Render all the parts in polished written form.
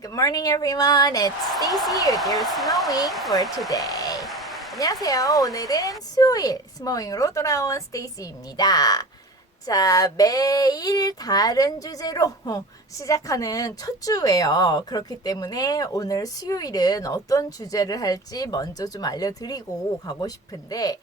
Good morning, everyone. It's Stacy with your Smowing for today. 안녕하세요. 오늘은 수요일 스모잉으로 돌아온 스테이시입니다. 자, 매일 다른 주제로 시작하는 첫 주예요. 그렇기 때문에 오늘 수요일은 어떤 주제를 할지 먼저 좀 알려드리고 가고 싶은데,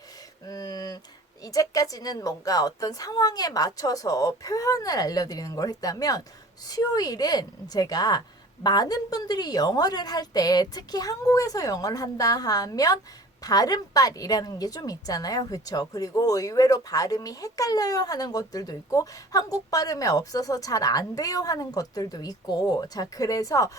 이제까지는 뭔가 어떤 상황에 맞춰서 표현을 알려드리는 걸 했다면, 수요일은 제가 많은 분들이 영어를 할 때, 특히 한국에서 영어를 한다 하면 발음빨이라는 게 좀 있잖아요. 그쵸? 그리고 의외로 발음이 헷갈려요 하는 것들도 있고, 한국 발음에 없어서 잘 안 돼요 하는 것들도 있고, 자, 그래서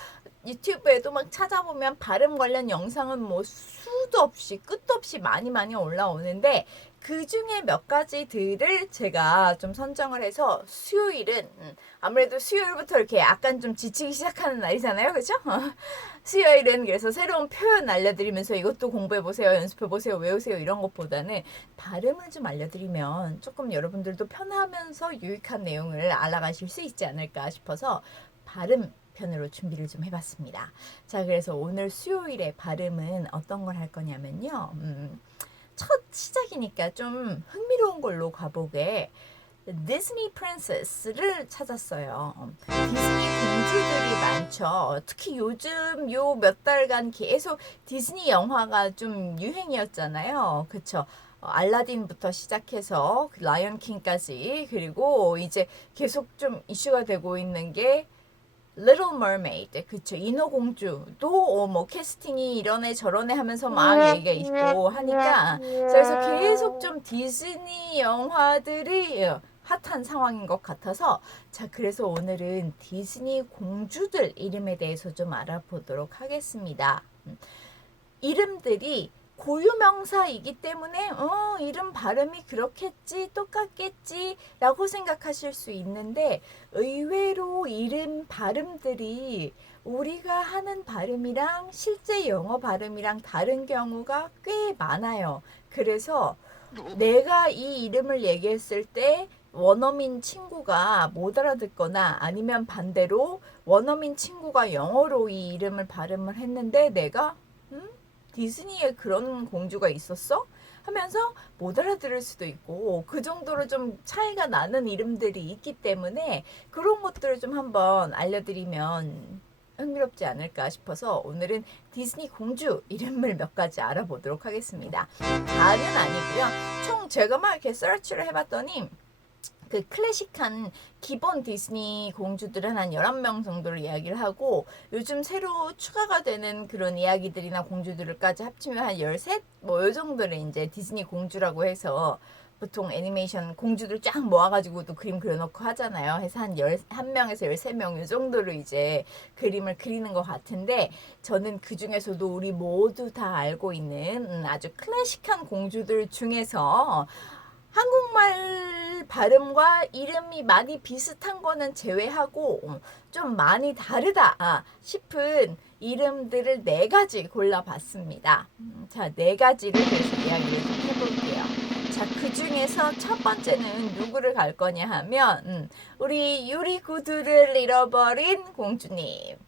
유튜브에도 막 찾아보면 발음 관련 영상은 뭐 수도 없이 끝도 없이 많이 올라오는데, 그 중에 몇 가지들을 제가 좀 선정을 해서 수요일은 아무래도 수요일부터 이렇게 약간 좀 지치기 시작하는 날이잖아요. 그죠? 수요일은 그래서 새로운 표현 알려드리면서 이것도 공부해보세요, 연습해보세요, 외우세요 이런 것보다는 발음을 좀 알려드리면 조금 여러분들도 편하면서 유익한 내용을 알아가실 수 있지 않을까 싶어서 발음 편으로 준비를 좀 해봤습니다. 자, 그래서 오늘 수요일의 발음은 어떤 걸 할 거냐면요. 첫 시작이니까 좀 흥미로운 걸로 가보게 디즈니 프린세스를 찾았어요. 디즈니 공주들이 많죠. 특히 요즘 요 몇 달간 계속 디즈니 영화가 좀 유행이었잖아요. 그쵸? 알라딘부터 시작해서 라이언 킹까지, 그리고 이제 계속 좀 이슈가 되고 있는 게 Little Mermaid, 그쵸. 인어공주도 뭐 캐스팅이 이러네 저러네 하면서 막 얘기가 있고 하니까, 그래서 계속 좀 디즈니 영화들이 핫한 상황인 것 같아서, 자, 그래서 오늘은 디즈니 공주들 이름에 대해서 좀 알아보도록 하겠습니다. 이름들이 고유명사이기 때문에 이름 발음이 그렇겠지, 똑같겠지 라고 생각하실 수 있는데, 의외로 이름 발음들이 우리가 하는 발음이랑 실제 영어 발음이랑 다른 경우가 꽤 많아요. 그래서 내가 이 이름을 얘기했을 때 원어민 친구가 못 알아듣거나, 아니면 반대로 원어민 친구가 영어로 이 이름을 발음을 했는데 내가 디즈니에 그런 공주가 있었어? 하면서 못 알아들을 수도 있고, 그 정도로 좀 차이가 나는 이름들이 있기 때문에 그런 것들을 좀 한번 알려드리면 흥미롭지 않을까 싶어서 오늘은 디즈니 공주 이름을 몇 가지 알아보도록 하겠습니다. 다는 아니고요. 총 제가 막 이렇게 서치를 해봤더니 그 클래식한 기본 디즈니 공주들은 한 11명 정도를 이야기를 하고, 요즘 새로 추가가 되는 그런 이야기들이나 공주들까지 합치면 한 13? 뭐 요 정도를 이제 디즈니 공주라고 해서, 보통 애니메이션 공주들 쫙 모아가지고도 그림 그려놓고 하잖아요. 해서 한 1명에서 13명 요 정도로 이제 그림을 그리는 것 같은데, 저는 그 중에서도 우리 모두 다 알고 있는 아주 클래식한 공주들 중에서 한국말 발음과 이름이 많이 비슷한 거는 제외하고 좀 많이 다르다 싶은 이름들을 4가지 골라봤습니다. 자, 4가지를 그래서 이야기를 좀 해볼게요. 자, 그 중에서 첫 번째는 누구를 갈 거냐 하면, 우리 유리 구두를 잃어버린 공주님.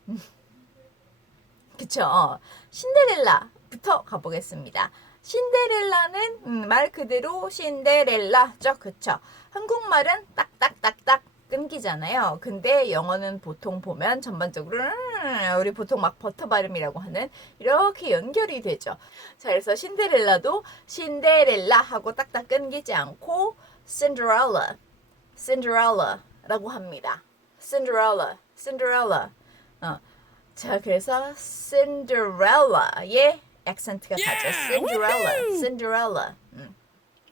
그쵸? 신데렐라부터 가보겠습니다. 신데렐라는 말 그대로 신데렐라죠. 그쵸? 한국말은 딱딱딱딱 끊기잖아요. 근데 영어는 보통 보면 전반적으로 우리 보통 막 버터 발음이라고 하는 이렇게 연결이 되죠. 자, 그래서 신데렐라도 신데렐라 하고 딱딱 끊기지 않고 Cinderella, Cinderella라고 합니다. Cinderella, Cinderella. 자, 그래서 Cinderella의 액센트가 가죠. Cinderella, Cinderella.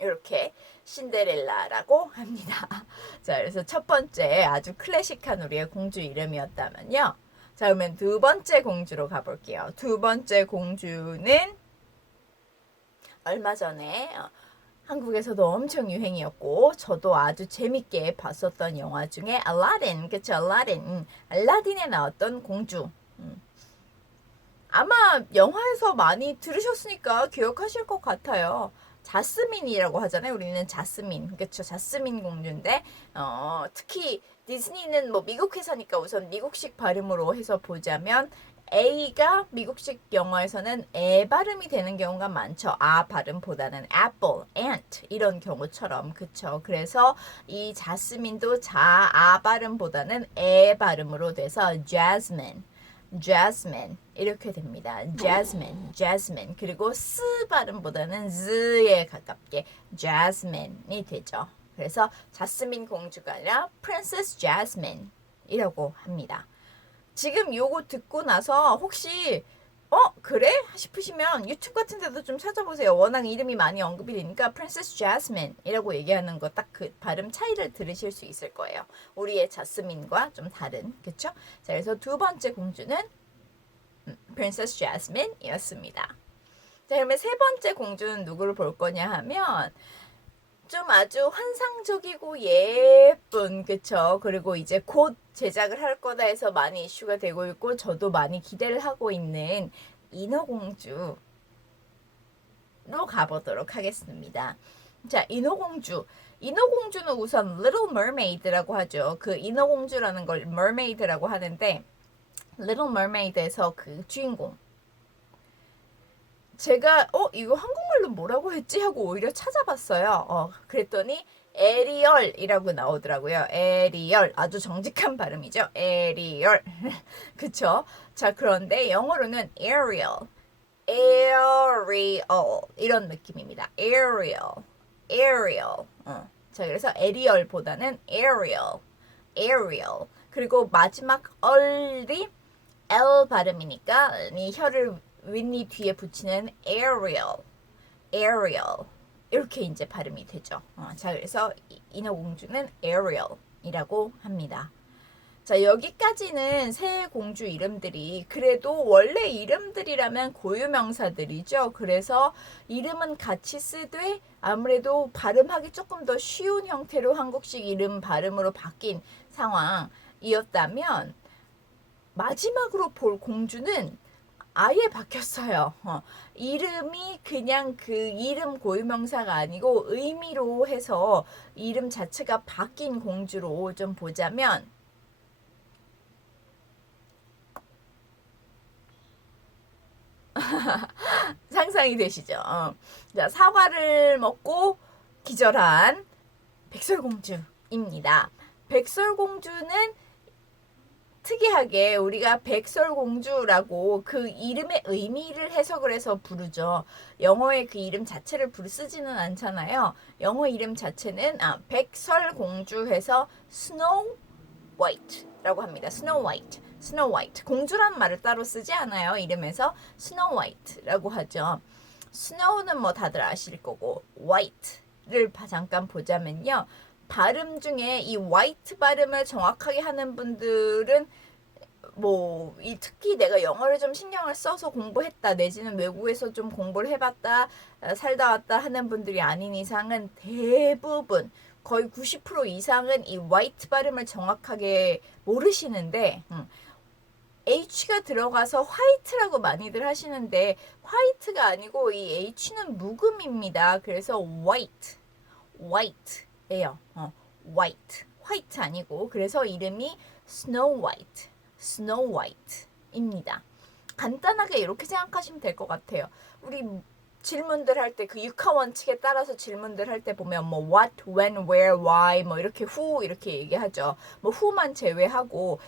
이렇게 신데렐라라고 합니다. 자, 그래서 첫 번째 아주 클래식한 우리의 공주 이름이었다면요. 자, 그러면 두 번째 공주로 가볼게요. 두 번째 공주는 얼마 전에 한국에서도 엄청 유행이었고, 저도 아주 재밌게 봤었던 영화 중에 알라딘, 그쵸? 알라딘. 알라딘에 나왔던 공주. 아마 영화에서 많이 들으셨으니까 기억하실 것 같아요. 자스민이라고 하잖아요. 우리는 자스민, 그렇죠? 자스민 공주인데 특히 디즈니는 뭐 미국 회사니까 우선 미국식 발음으로 해서 보자면 A가 미국식 영어에서는 에 발음이 되는 경우가 많죠. 아 발음보다는 apple, ant 이런 경우처럼 그쵸. 그래서 이 자스민도 아 발음보다는 에 발음으로 돼서 jasmine, jasmine 이렇게 됩니다. jasmine, jasmine 그리고 스 발음보다는 z에 가깝게 jasmine이 되죠. 그래서 자스민 공주가 아니라 프린세스 자스민이라고 합니다. 지금 요거 듣고 나서 혹시 그래? 싶으시면 유튜브 같은 데도 좀 찾아보세요. 워낙 이름이 많이 언급이 되니까 프린세스 자스민이라고 얘기하는 거 딱 그 발음 차이를 들으실 수 있을 거예요. 우리의 자스민과 좀 다른 그쵸? 자 그래서 두 번째 공주는 프린세스 자스민이었습니다. 자 그러면 세 번째 공주는 누구를 볼 거냐 하면 좀 아주 환상적이고 예쁜 그쵸. 그리고 이제 곧 제작을 할 거다 해서 많이 이슈가 되고 있고 저도 많이 기대를 하고 있는 인어공주로 가보도록 하겠습니다. 자 인어공주는 우선 Little Mermaid라고 하죠. 그 인어공주라는 걸 Mermaid라고 하는데 Little Mermaid에서 그 주인공 제가 이거 한국말로 뭐라고 했지 하고 오히려 찾아봤어요. 그랬더니 에리얼이라고 나오더라고요. 에리얼 아주 정직한 발음이죠. 에리얼 그쵸? 자 그런데 영어로는 Ariel, Ariel 이런 느낌입니다. Ariel, Ariel. 자 그래서 에리얼보다는 Ariel, Ariel. 그리고 마지막 얼이 L 발음이니까 이 혀를 윗니 뒤에 붙이는 Ariel, Ariel 이렇게 이제 발음이 되죠. 자 그래서 인어공주는 Ariel이라고 합니다. 자 여기까지는 새 공주 이름들이 그래도 원래 이름들이라면 고유명사들이죠. 그래서 이름은 같이 쓰되 아무래도 발음하기 조금 더 쉬운 형태로 한국식 이름 발음으로 바뀐 상황이었다면 마지막으로 볼 공주는 아예 바뀌었어요. 이름이 그냥 그 이름 고유명사가 아니고 의미로 해서 이름 자체가 바뀐 공주로 좀 보자면 상상이 되시죠? 자, 사과를 먹고 기절한 백설공주입니다. 백설공주는 특이하게 우리가 백설공주라고 그 이름의 의미를 해석을 해서 부르죠. 영어의 그 이름 자체를 쓰지는 않잖아요. 영어 이름 자체는 백설공주 해서 스노우 화이트라고 합니다. 스노우 화이트, 스노우 화이트. 공주란 말을 따로 쓰지 않아요. 이름에서 스노우 화이트라고 하죠. 스노우는 뭐 다들 아실 거고 화이트를 잠깐 보자면요. 발음 중에 이 화이트 발음을 정확하게 하는 분들은 뭐 특히 내가 영어를 좀 신경을 써서 공부했다 내지는 외국에서 좀 공부를 해봤다 살다 왔다 하는 분들이 아닌 이상은 대부분 거의 90% 이상은 이 화이트 발음을 정확하게 모르시는데 H가 들어가서 화이트라고 많이들 하시는데 화이트가 아니고 이 H는 묵음입니다. 그래서 white, white예요. white, 화이트 아니고 그래서 이름이 Snow White, Snow White입니다. 간단하게 이렇게 생각하시면 될 것 같아요. 우리 질문들 할 때 그 육하 원칙에 따라서 질문들 할 때 보면 뭐 what, when, where, why 뭐 이렇게 who 이렇게 얘기하죠. 뭐 who만 제외하고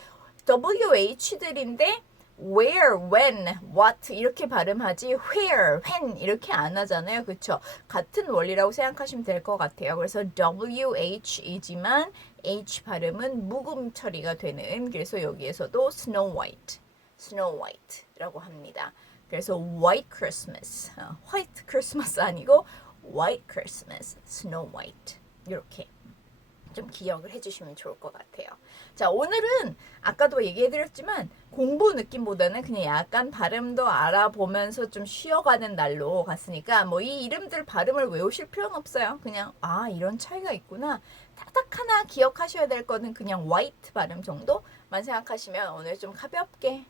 WH들인데 where, when, what 이렇게 발음하지 where, when 이렇게 안 하잖아요. 그쵸? 같은 원리라고 생각하시면 될 것 같아요. 그래서 WH이지만 H 발음은 묵음 처리가 되는 그래서 여기에서도 Snow White, Snow White라고 합니다. 그래서 White Christmas, White Christmas 아니고 White Christmas, Snow White 이렇게 좀 기억을 해주시면 좋을 것 같아요. 자, 오늘은 아까도 얘기해드렸지만 공부 느낌보다는 그냥 약간 발음도 알아보면서 좀 쉬어가는 날로 갔으니까 뭐 이 이름들 발음을 외우실 필요는 없어요. 그냥 이런 차이가 있구나. 딱 하나 기억하셔야 될 거는 그냥 white 발음 정도만 생각하시면 오늘 좀 가볍게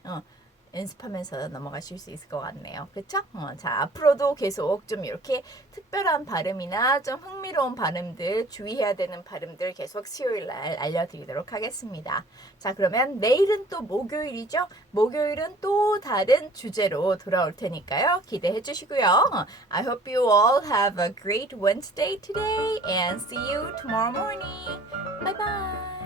연습하면서 넘어가실 수 있을 것 같네요. 그쵸? 자, 앞으로도 계속 좀 이렇게 특별한 발음이나 좀 흥미로운 발음들, 주의해야 되는 발음들 계속 수요일 날 알려드리도록 하겠습니다. 자, 그러면 내일은 또 목요일이죠? 목요일은 또 다른 주제로 돌아올 테니까요. 기대해 주시고요. I hope you all have a great Wednesday today and see you tomorrow morning. Bye bye.